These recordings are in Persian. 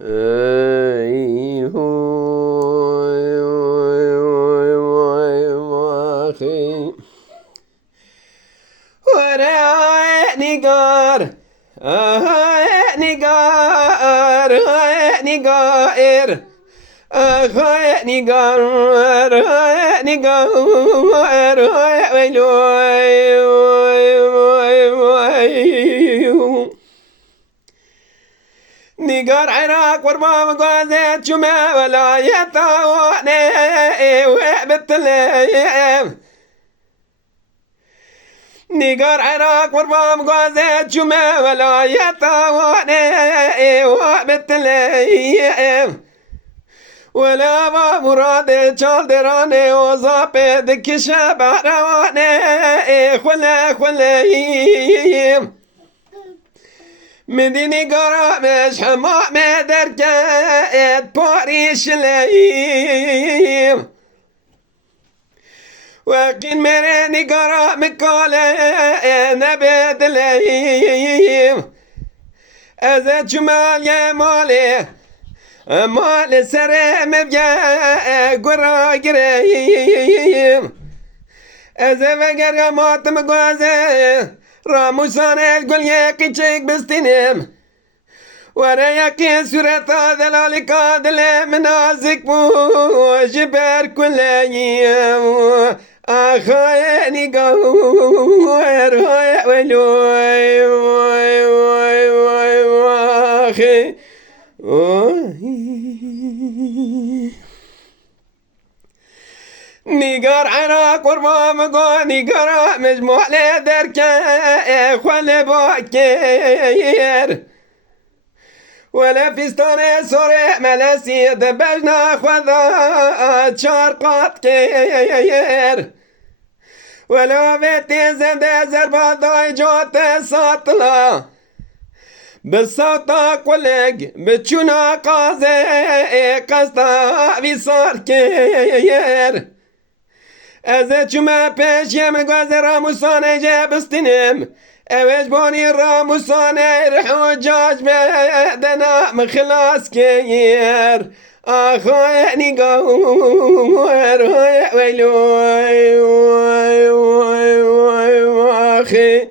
ای هوی وای وای وای واخی وره نگار نگار نگار نگار نگار نگار عراق وربام قوازات جمع ولايات وانا وبتلام نگار عراق وربام قوازات جمع ولايات وانا وبتلام ولا با مراد چال درانه وزاپه دکشه بروانه خله خلیم مدینی گرامش همه درکت پاریش لیم وقین مرنی گرام کاله نبید لیم از جمال یه ماله مال سرم بیا گرا گریم از وگر ماتم گوازه راموسان الگل یکی چک بستینم ورا یکی صورت دلالی کادل منازک بو جبر کلیم آخای نگار های ولوی وای وای وای واخی نگار عراق وربام قو نگار مجموع لدركه خل باكير ولا فيستان سوري ملاسي دبجنا خذا شارقات كير ولا بيتي زند زربا جوت ساطلا بالصوت قلق بتشونا قازي قصدا بيصار كير از چما پیش یم گاز راموسانه جبستنم اوش بانی راموسانه رحو جاج بدنا مخلاص کیر آخوی نگار ویلوی وای وای وای واخی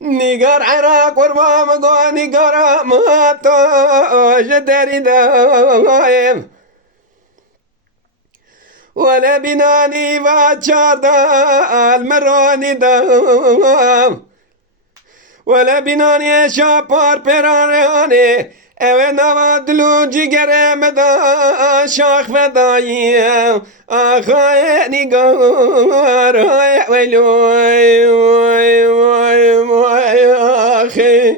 نگار عراق وربام قو نگار ماتو جدري دايم ولا بناني باتشار دا المراني دام ولا بناني شابار براني اوه نوادلو جگره مدا شاخ فداییم آخای نگار ویلوی وای وای وای آخی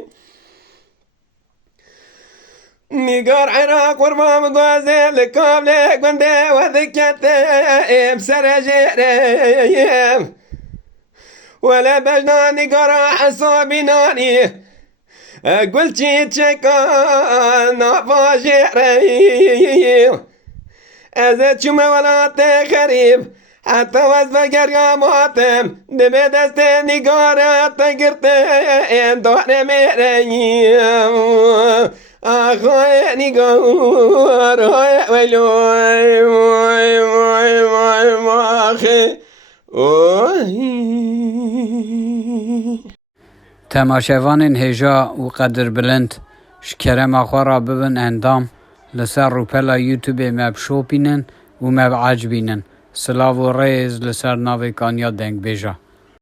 نگار عراق وربام قوازه لکابل گنده و ذکته سر جریم ولا بجنا نگار حسابی نانی قلتي تشكا نافاجري أذا شما ولا تخريب حتى وزبقر يا ماتم دبي دستني قارة تقرتين دور مريم أخواني قار ويلوي وي وي وي واخي تماشاوان هجا و قدر بلند شکرم اخوارا ببن اندام لسر روپلا یوتیوب مب شو بینن و مب عج بینن سلاو و ریز لسر ناوی کانیا دنگ بیجا